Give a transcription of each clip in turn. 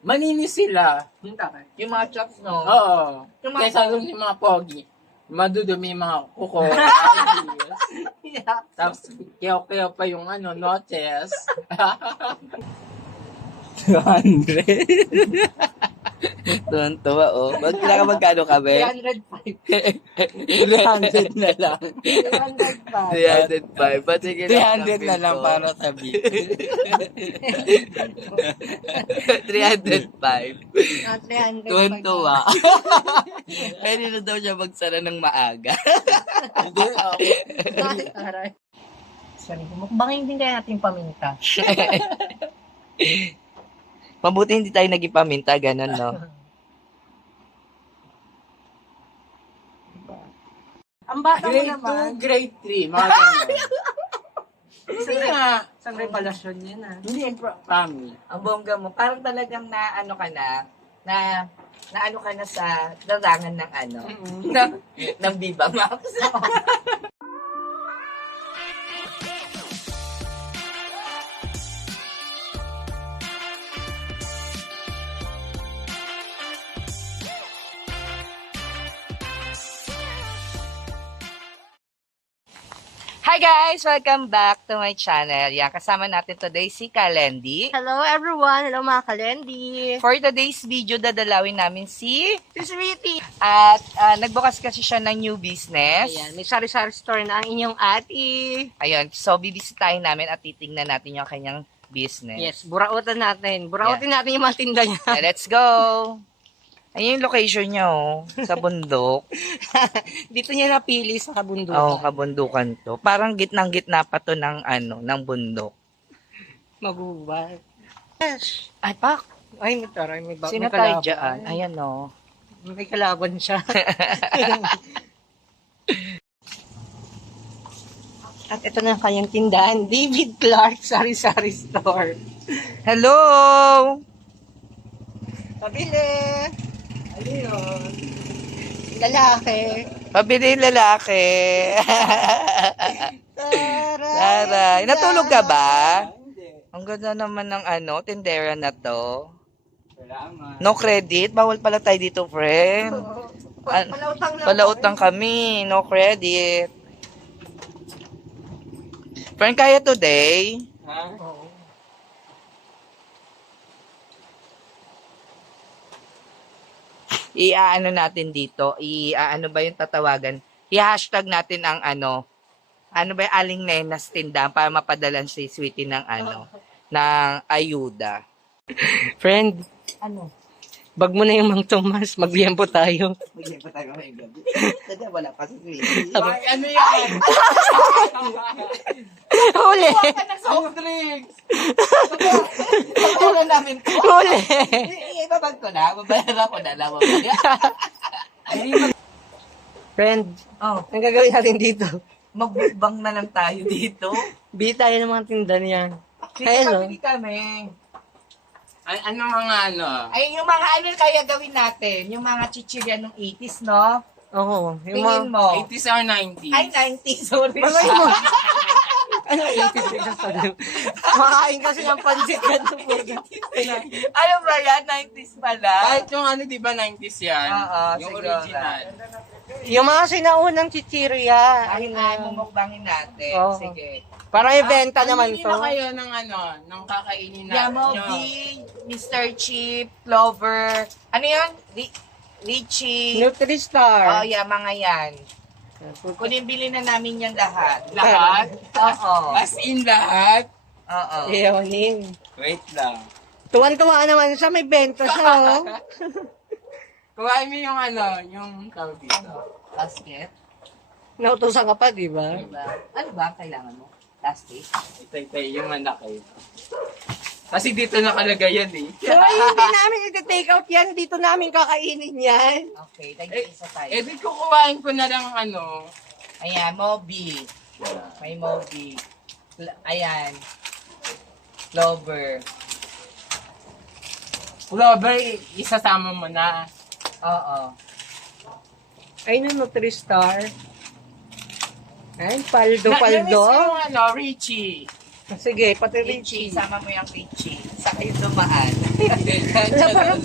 Maninis sila. Yung takay. Yung mga chops, no? Oo. Yung mga Kaysa doon yung mga pogi. Madudumi yung mga kuko. Yeah. Tapos, kiyaw-kiyaw pa yung noches. 200. Tuwan-tuwa, oh. Magkano ka, be? 305. 300 na lang. 305. 305. Ba't sige 300 na lang para sa beef. 305. 305. Tuwan-tuwa. Pwede na daw siya magsara ng maaga. Hindi ako. Aray. Sorry, mukbangin din kaya natin paminta. Mabuti hindi tayo naging-paminta, ganun, no? Ang bata mo Grade naman. 2, grade 3, mga ganun. Hindi nga. Sa repalasyon yan, ah. Hindi, promise. Ang bongga mo, parang talagang naano ka na naano ka na sa larangan ng ng Viva Max. Hi guys! Welcome back to my channel. Yan, kasama natin today si Kalendi. Hello everyone! Hello mga kalendi! For today's video, dadalawin namin si Sweetie! at nagbukas kasi siya ng new business. Ayan, may sari-sari store na ang inyong ate. Ayun, so bibisitahin namin at titingnan natin yung kanyang business. Yes, burautan natin. Burautin natin yung mga tinda niya. Yeah, let's go! Ayun yung location niya, oh, sa bundok. Dito niya napili sa kabundukan. Oo, kabundukan to. Parang gitnang-gitna pa to ng ng bundok. Magubad. Ay, pak! Ay, taray, may Sino may tayo kalaban. dyan? Ayan, oh. May kalaban siya. At ito na ang kanyang tindahan, David Clark Sari-Sari Store. Hello! Pabili! Ano yun? Lalaki. Pabili yung lalaki. Taray. Natulog ka ba? Ang ganda naman ng tindera na to. Salamat. No credit? Bawal pala tayo dito, friend. Palautang lang. Palautang kami. No credit. Friend, kaya today? Ha? I-ano natin dito? I-ano ba yung tatawagan? I-hashtag natin ang ano ba yung aling nenas tindahan para mapadalan si Sweetie ng ng ayuda. Friend, Ano? bag mo na yung Mang Tomas. Magliyempo tayo. Hindi pa tayo may gabi. Kasi wala pa si Sweetie. Ay, ano yan? Huli! Soft drinks! Wala namin to. Huli! Ibabag ko na. Babayaran ko na lang. Friend, Oh, ang gagawin natin dito? magbukbang na lang tayo dito. Bili tayo ng mga tinda niya. Sige, Hello. pabili kami. Ano mga Ay, yung mga kaya gawin natin? Yung mga chichirya ng 80s, no? Oo. Yung Tingin mga... mo. 80s or 90s? Ay, 90s, sorry. Malay mo. Ano, 80s ka sa Makain kasi ng pansit ka doon. Ano ba yan? 90s pala? Kahit yung di ba 90s yan? Oo, yung siguro. original. Yung mga sinaunang chichirya. Ay, mumukbangin natin. Oo. Sige. Para ibenta naman Hindi to. na kayo ng ng kakainin na. Yamobi, Mr. Chip, Clover. Ano yan? Lychee. Nutri-Star. Oh, yeah, mga yan. Kunin bili na namin yung lahat. Lahat? Oo. As in lahat? Oo. Iyonin. Wait lang. Tuwan-tuwa naman siya. May benta siya, oh. Kuhain mo yung yung tawag dito. Basket. Nautusan ka pa, di ba? Diba? Ano ba ang kailangan mo? Plastic? Itay-tay yung manakay. Kasi dito nakalagay yan eh. So, hindi namin iti-take out yan. Dito namin kakainin yan. Okay, tag-isa tayo. Di kukuhain ko na lang Ayan, Moby. May Moby. Ayan. Clover. Clover, isasama mo na. Oo. Ayun yung Nutri-Star. Ay, paldo. Na-miss yung Richie. Sige, pati Richie, Richie. sama mo yung Richie. Sa kayo dumaan.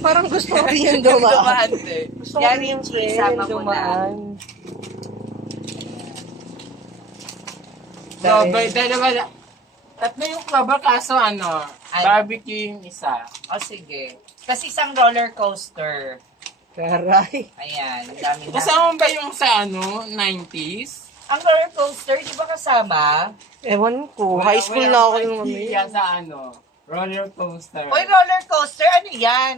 parang gusto ko rin yung Yung dumaan. dumaan, te. Gusto ko Yan rin yung yung cheese, sama mo na. dumaan. Double, dalawa na. Tatlo yung cover kaso barbecue yung isa. O sige. Kasi isang roller coaster. Taray. Ayan, ang dami na. Kasama ba yung sa 90s? Ang roller coaster, di ba kasama? Ewan ko, high school na ako yung Iya sa roller coaster. Oy, roller coaster, ano yan?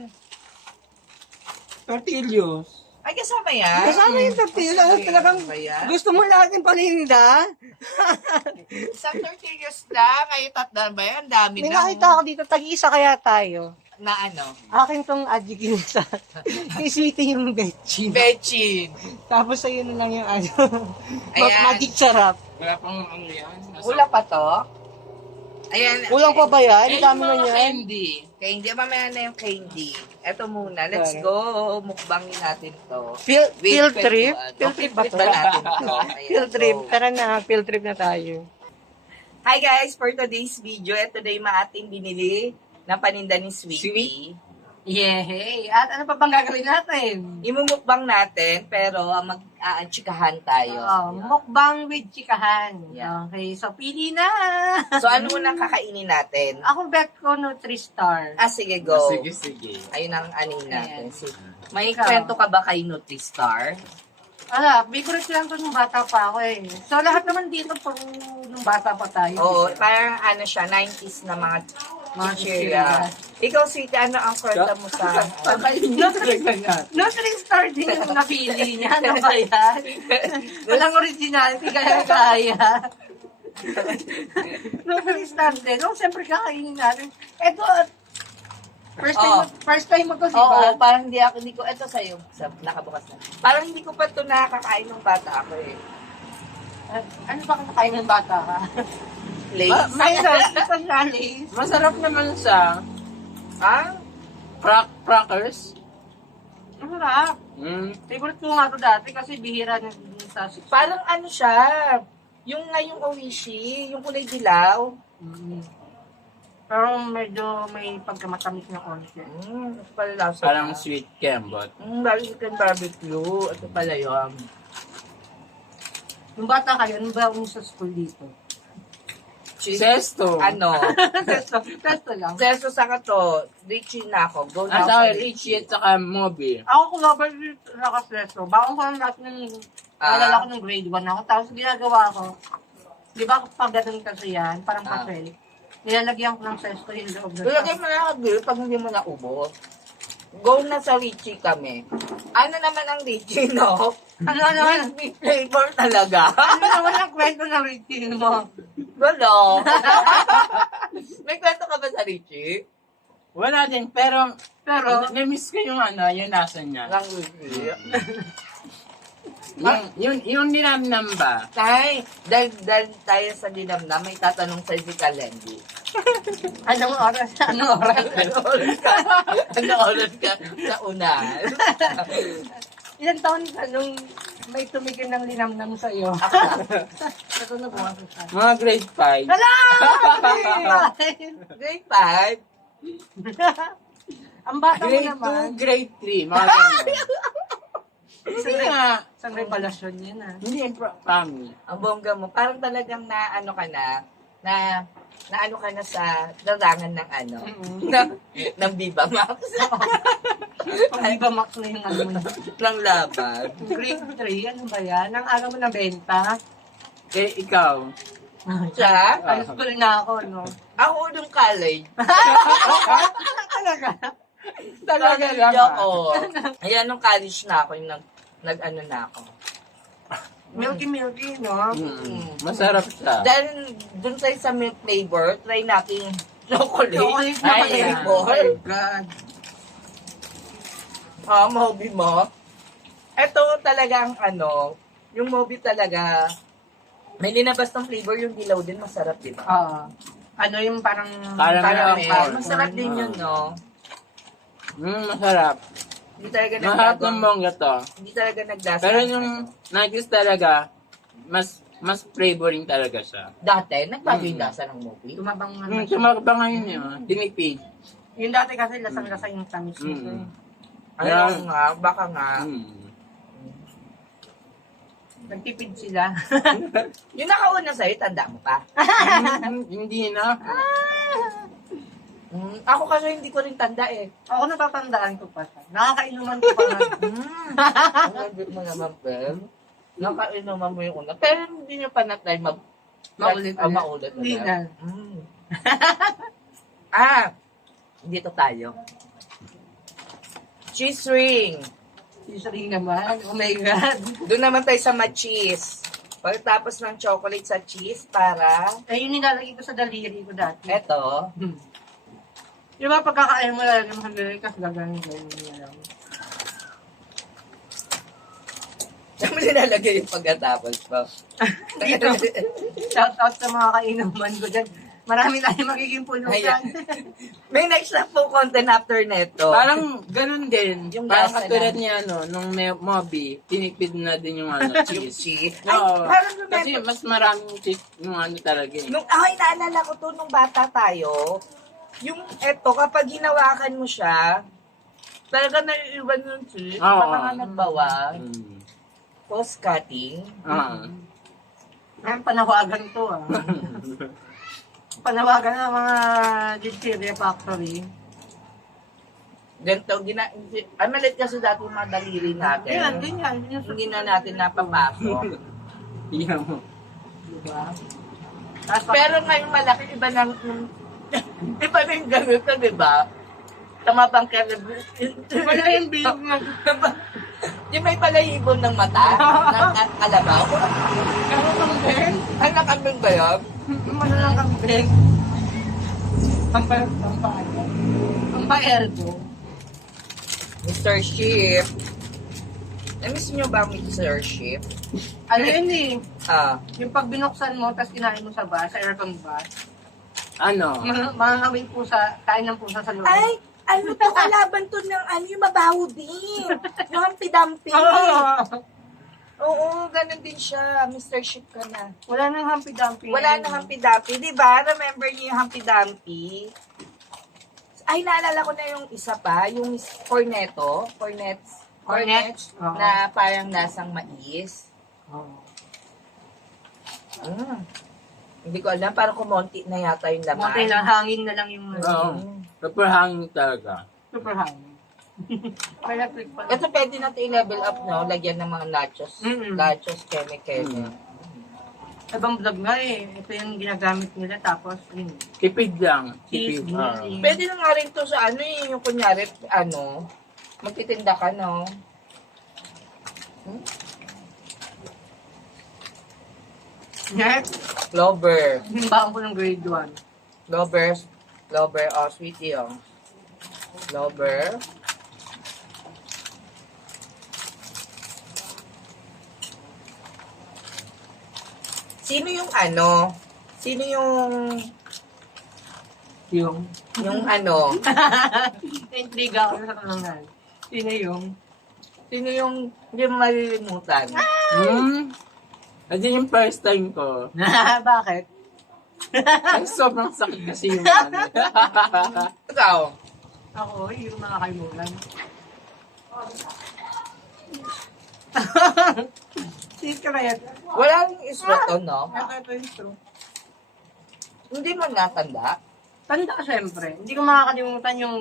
Tortillos. Ay, kasama yan? Kasama yung tortilla. Talagang Ba yan? gusto mo lahat ng paninda? Isang tortillas lang. Ay, tatlo ba yan? Ang dami May na. nakita ako dito, tag-isa kaya tayo. Na ano? Akin tong adjigin sa iswitin yung betchin. Bechin. Tapos ayun na lang yung Ayan. magic sarap. Wala pang yan. Wala pa to? Ayan. Kulang pa ba yan? Ang dami na mga yan. candy. Candy. Mamaya na yung candy. Eto muna. Let's go. Mukbangin natin to. Field With trip? kwentuhan. Field trip ba Field to? natin to. Ayan, Field trip. go. Tara na, field trip na tayo. Hi guys! For today's video, ito na yung ating binili na paninda ni Sweetie. Yehey! At ano pa bang gagawin natin? Imumukbang natin, pero mag-aantsikahan tayo. Mukbang with chikahan. Yeah. Okay, so pili na! So, ano unang kakainin natin? Ako bet ko Nutri-Star. Sige, go. Sige. Ayun ang anin natin. Ayan. So, may Ikaw. kwento ka ba kay Nutri-Star? Favorite lang to nung bata pa ako eh. So lahat naman dito puro nung bata pa tayo. Oo, parang ano siya, 90s na mga chichirya. Ikaw, Sweetie, ano ang kwento mo sa... Nutri-Star din yung napili niya. Ano ba yan? Walang originality kaya. Nutri-Star din. No, siyempre kakainin natin. Ito, first time mo to, di Oo, ba? parang hindi ko, ito sa'yo, nakabukas na. Parang hindi ko pa ito nakakain ng bata ako eh. Ano ba kakain ng bata ka? Lace? May specialis. Masarap naman siya. Ah? Crackers. Ang sarap. Favorite ko nga to dati kasi bihira na sa Parang ano siya, yung ngayong oishi, yung kulay dilaw. Pero medyo may pagkamatamis na konti. Pala lasa. Parang sweet kembot. Mexican barbecue. Ito pala yun. Nung bata kayo, ano ba yung sa school dito? Sesto. Ano? Testo lang. Zeso sa to, Richie na ako. Go na Asa ako. Richie at saka Moby. Ako kung nabal sa kaspreso, baon ko lang lahat ng, naalala ko ng grade 1 ako. Tapos ginagawa ko, di ba pag ganun kasi yan, parang papel. Nilalagyan ko ng sesto yung loob na Ilagay mo na ako pag hindi mo naubos. Go na sa Richie kami. Ano naman ang Richie, no? Ano naman? May flavor talaga. Ano naman ang kwento ng routine mo? Wala. May kwento ka ba sa Richie? Wala din, pero na-miss ko yung yung lasa niya. Lang Richie. Yung ninamnam ba? Tay, dahil tayo sa dinamnam, may tatanong sa si Kalendi. Anong oras? Anong oras? Ano oras ka sa unahan? Ilang taon ka nung may tumigil ng linamnam sa iyo? Ito na bukas siya. Mga grade 5. Hala! Grade 5? Ang bata mo Grade naman. 2, grade 3. Mga ganyan. Hindi nga. Isang repalasyon yan ah. Hindi, promise. Ang bongga mo, parang talagang na ano ka na ano ka na sa larangan ng ano, ng Viva Max. Pag di ba max na yung ano mo na. ng laban. Grade 3, ano ba yan? Ang araw mo na benta. Eh, ikaw. Siya, Alas ko rin na ako, no? ako nung college. Talaga? Talaga College lang. ako. Ayan, nung college na ako, yung nag-ano na ako. Milky, no? Masarap siya. Dahil dun sa milk flavor, try natin chocolate. Chocolate na Ay, flavor. God. Moby mo. Ito talagang ano, yung Moby talaga, may linabas ng flavor, yung dilaw din, masarap, di ba? Ano yung parang... Caramel. Masarap din yun, no? Masarap. Hindi talaga Masarap ng bongga to. Hindi talaga naglasa. Pero yung nagis talaga, mas flavoring talaga siya. Dati, nagbago yung lasa ng Moby. Tumabang Sumakba ngayon yun. Tinipid. Yung dati kasi lasang-lasa yung tamis nito. Mm. Ayaw nga, baka nga. Nagtipid sila. Yung nakauna sa'yo, tanda mo pa. Hindi na. Ako kasi hindi ko rin tanda eh. Ako natatandaan ko pa siya. Nakakainuman ko pa nga. Ang mo naman, Bel. Nakainuman mo yung una. Pero hindi nyo pa na-try Maulit-ulit. maulit. Hindi na. Dito tayo. Cheese ring. Usually naman. Oh my God. Doon naman tayo sa ma-cheese. Pagkatapos ng chocolate sa cheese para Ayun nilalagay ko sa daliri ko dati. eto. Di ba pagkakain mo lalagay mo sa daliri kasi gagawin niya lang. Saan mo nilalagay yung pagkatapos po? Dito. Shout out sa mga kainuman ko dyan. Marami tayong magiging puno Ayan. dyan. May next na po content after neto. Parang ganun din. Yung Parang lasa katulad na. niya, nung Moby, tinipid na din yung yung cheese. cheese. Oo. Parang Kasi remember, mas maraming cheese yung talaga eh. naalala ko to nung bata tayo. Yung eto, kapag hinawakan mo siya, talaga naiiwan yung cheese. Oo. Baka nga nagbawas. Mm. Post-cutting. Ngayon, panawagan to Panawagan ng mga Disteria Factory. Ganito, malit kasi dati yung mga daliri natin. Ayan, ganyan. Hindi na natin napapasok. Iyan mo. Diba? Pero ngayon malaki, iba na iba na yung ganito, di ba? Tama bang Wala yung bilog na. Yung may palahibon ng mata, ng kalabaw. Karo kambing. Ay, nakambing ba yun? Malalang kambing. Pampaer ko. Mr. Ship. Namiss nyo ba ang Mr. Ship? Ano yun eh? Yung Yung pag binuksan mo, tapos kinain mo sa bus, sa aircon bus, Ano? mga pusa, kain ng pusa sa loob. ay, ano to, kalaban to ng yung mabaho din. Yung hampi-dampi. Oo, ganun din siya. Mr. Ship ka na. Wala nang humpy-dumpy. Wala na hampi-dampi. Di ba? Remember niyo yung hampi-dampi? Ay, naalala ko na yung isa pa. Yung corneto. Cornets. Oo. Na parang lasang mais. Oo. Hindi ko alam. Parang kumonti na yata yung laman. Buti lang, hangin na lang yung Oo. Super hangin talaga. super hangin. May electric pa. Ito pwede natin i-level up, no? Lagyan ng mga nachos. Mm-mm. Nachos, keme-keme. Ibang vlog nga eh. Ito yung ginagamit nila tapos yun. Tipid lang. Cheese, Tipid. Oo. cheese. Pwede na nga rin to sa yung kunyari, magtitinda ka, no? Next, Clover. himbahan ko ng grade 1. Clover, sweetie, Clover. Sino yung Sino yung Yung? Intriga ako sa kanungan. Sino yung? Sino yung hindi mo malilimutan? Kasi yung first time ko, Bakit? ay sobrang sakit kasi yung ano. Ikaw? Ako, yung mga kaimulan. Secret. Walang isroto, no? Ito yung true. Hindi mo natanda. Tanda syempre. Hindi ko makakalimutan yung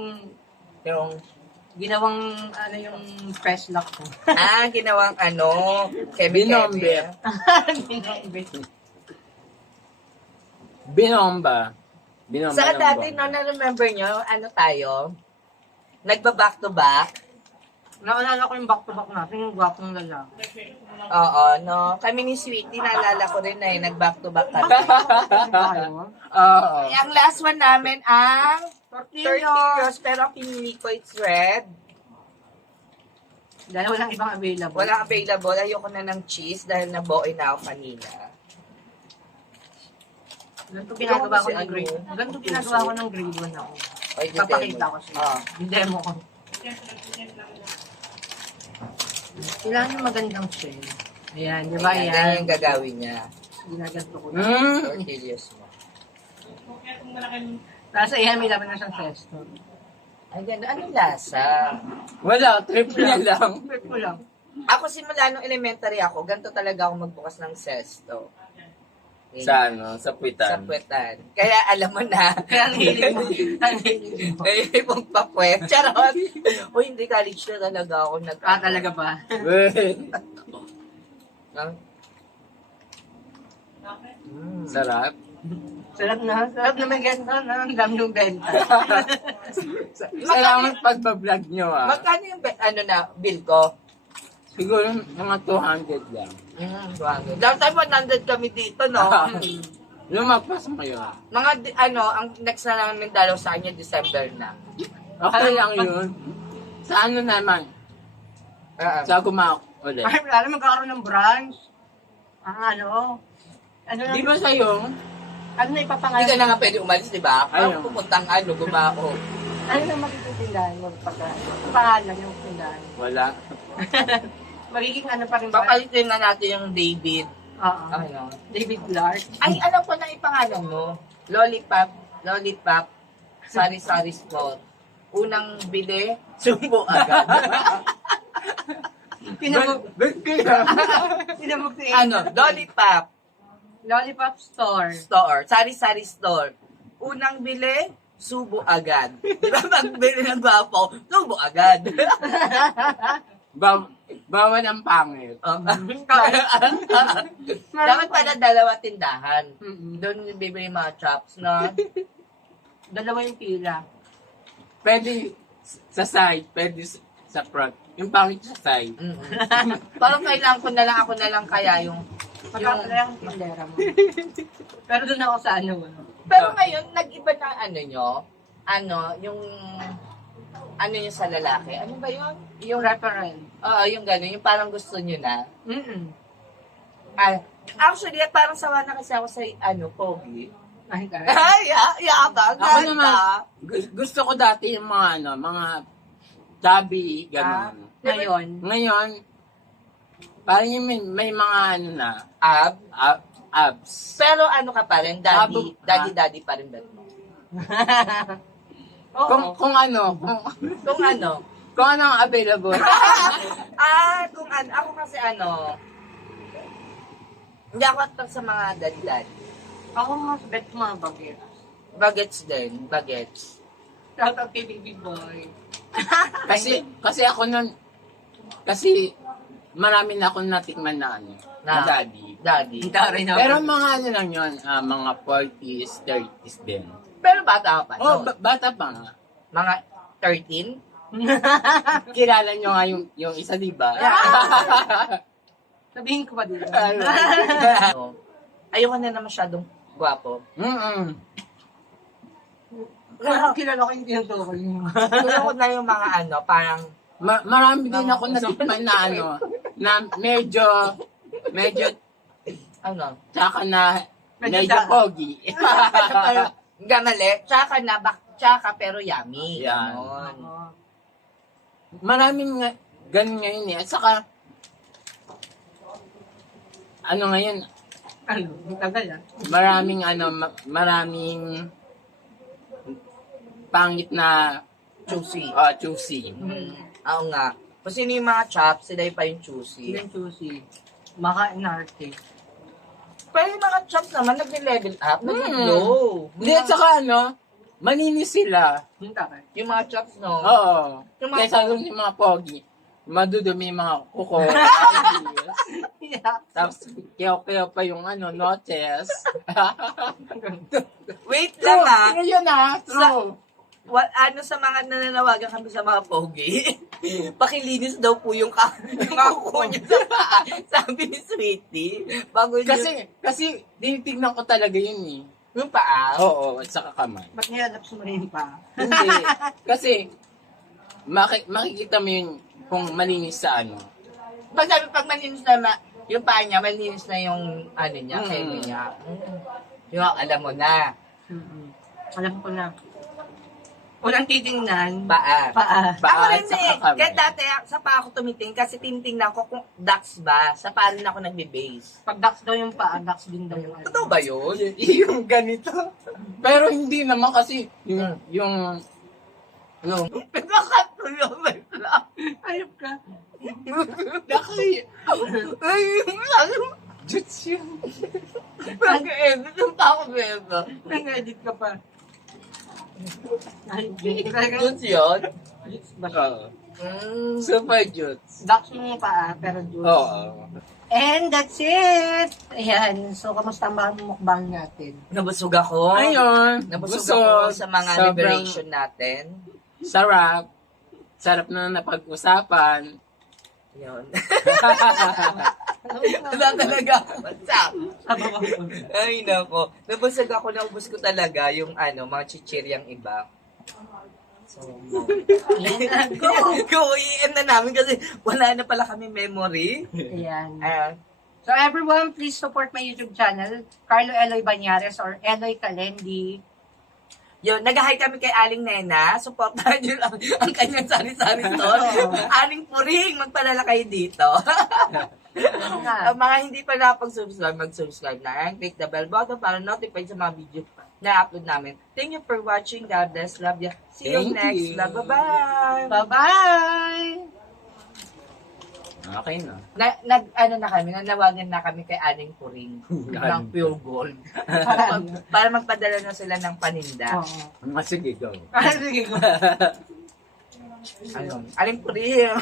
Yung, ginawang yung press lock ko. ginawang Binombe. Binomba. Binomba Saka ng dati, bomba. na-remember nyo, tayo? Nagba-back to back. Naalala ko yung back-to-back natin, yung gwapong lalaki. Oo, no? Kami ni Sweetie, naalala ko rin nag-back to back kami. Tayo. Oo. Ang last one namin ang Tortillas. tortillas, pero ang pinili ko it's red. Dahil walang ibang available. Walang available. Ayoko na ng cheese dahil nabuoy na ako kanina. Ganito ginagawa ko Kasi ng grade. Ganito ginagawa ko ng grade 1 ako. Ay, Papakita ko siya. Yung demo ko. Kailangan yung magandang shell. Ayan, di ba? Ayan, Ayan. yung gagawin niya. Ginaganto ko na. Tortillas mo. Tapos ayan, may laman na siyang sesto. Ay, gano'n. Anong lasa? Wala, trip niya lang. Wait mo lang. Ako simula nung elementary ako, ganito talaga ako magbukas ng sesto. Sa ano, sa Sa puwitan. puwetan. Kaya alam mo na. Kaya ang hilig mo. Ang hilig mo. Ay, mong papuwet. Charot. O hindi, college na talaga ako Talaga ba? Sarap. Sarap na may ganito na. Ang dami ng benta. Salamat pagpa-vlog nyo ah. Magkano yung, bill ko? Siguro mga 200 lang. Last time 100 kami dito, no? Lumagpas mo yun. Mga, ang next na namin dalaw sa kanya, December na. Okay lang yun. Sa ano naman? Sa gumawa ulit. Ay, wala magkakaroon ng branch. Ano na, Di ba sa'yo? ano na Hindi ipapangalan? ka na nga pwede umalis, di ba? Ayun. Ang pumuntang gumao. Ano na magtitindahan mo? Pangalan yung tindahan. Wala. Magiging ano pa rin ba? Papalitin na natin yung David. Oo. Ano? David Clark. Ay, alam ko na ipangalan mo. Lollipop, Sari-Sari Sport. Unang bili, sumbo agad. Tinamog si Lollipop Store. Sari-Sari Store. Unang bili, subo agad. Di ba magbili ng gwapo, subo agad. Bawal ang pangit. Dapat pala dalawa tindahan. Mm-mm. Doon yung bibili mga chops na. Dalawa yung pila. Pwede sa side, pwede sa front. Yung pangit sa side. Parang kailangan ko na lang, ako na lang kaya yung Magkakala yung tindera mo. Pero doon ako sa ano. Pero ngayon, nag-iba na yung sa lalaki. Ano ba yun? Yung referent. Oo, yung gano'n, yung parang gusto nyo na. Mm-mm. Actually, parang sawa na kasi ako sa, pogi. Ay, kaya. Ay, yabang, Ako ganda. naman, gusto ko dati yung mga chubby, gano'n. Ngayon, parang yung may mga abs. Pero ano ka pa rin, daddy pa rin ba? Oo. Kung ano ang available. Ako kasi hindi ako atang sa mga daddy. Ako mas bet mga bagay. Bagets. Shout out kay Baby Boy. kasi ako nun, marami na akong natikman na daddy. Daddy. Pero mga lang yun, mga 40s, 30s din. Pero bata ka pa. Oh, no? bata pa nga. Mga 13? Kilala nyo nga yung isa, di ba? Sabihin ko pa din. Ayoko na masyadong gwapo. Kilala ko yung tinutukoy mo. Gusto ko na yung mga parang Marami din ako natikman na na medyo, tsaka na, medyo pogi. gamali, tsaka pero yummy. Yan. Ganon. Maraming ganun ngayon eh. At saka, ngayon, Ang tagal maraming pangit na Choosy. choosy. Oo nga. Kung sino yung mga chops, sila pa yung choosy. Yung juicy. Maka-inarte. Pero yung mga chops naman, nag-level up, nag-glow. Hindi, at saka malinis sila. Yung takay. Yung mga chops, no? Oo. Yung mga Kaysa yung mga pogi, madudumi yung mga kuko. Yeah. Tapos, kiyaw-kiyaw pa yung noches. Wait lang ah. True, yun true. Sa mga nananawagan kami sa mga pogi, pakilinis daw po yung kuko niyo sa paa. Sabi ni Sweetie. Bago Kasi, tinitignan ko talaga yun eh. yung paa. Oo, at saka kamay. Ba't nilalaps mo rin pa? Hindi. Kasi, makikita mo yun kung malinis sa Pag malinis na yung paa niya, malinis na yung niya, kayo niya. Yung alam mo na. Alam ko na. Unang titingnan. Paa. Paa. Ako rin at saka kamay. Kaya dati, sa paa ako tumiting kasi tinitingnan ko kung ducks ba. Sa paa rin ako nagbe-base. Pag ducks daw yung paa, ducks din daw yung Totoo ba yun? yung ganito. Pero hindi naman kasi yung Yung, Pinakatuloy mo lang. Ayop ka. Nakay. Ay, Juts yun. nag-edit yung tao, beba. Nag-edit ka pa. Ay, talaga. Yun yun? Oo. Mm. Super Juts. Dax mo pa, pero juice. Oo. And that's it! Ayan, so kamusta ang mukbang natin? Nabusog ako. Ayun. nabusog ako sa mga Sobrang liberation natin. Sarap. Sarap na napag-usapan. Yun. Wala talaga ako. Ay, nako. Nabusog ako, naubos ko talaga yung mga chichiryang iba. So, go i-end na namin kasi wala na pala kami memory. Ayan. Ayan. So everyone, please support my YouTube channel, Carlo Eloy Banyares or Eloy Kalendi. Yun, nag-hi kami kay Aling Nena. Supportahan nyo lang ang kanyang sari-sari store. Aling Puring, magpadala kayo dito. Ang mga hindi pa nakapag-subscribe, mag-subscribe na. And click the bell button para notified sa mga video na upload namin. Thank you for watching. God bless. Love you. See you Thank next you. vlog. Bye-bye. Bye-bye! Okay na. Nanawagan na kami kay Aling Puring ng Pure Gold. Para magpadala na sila ng paninda. Oo. Sige, go. Sige ko. Ayun. Aling Puring.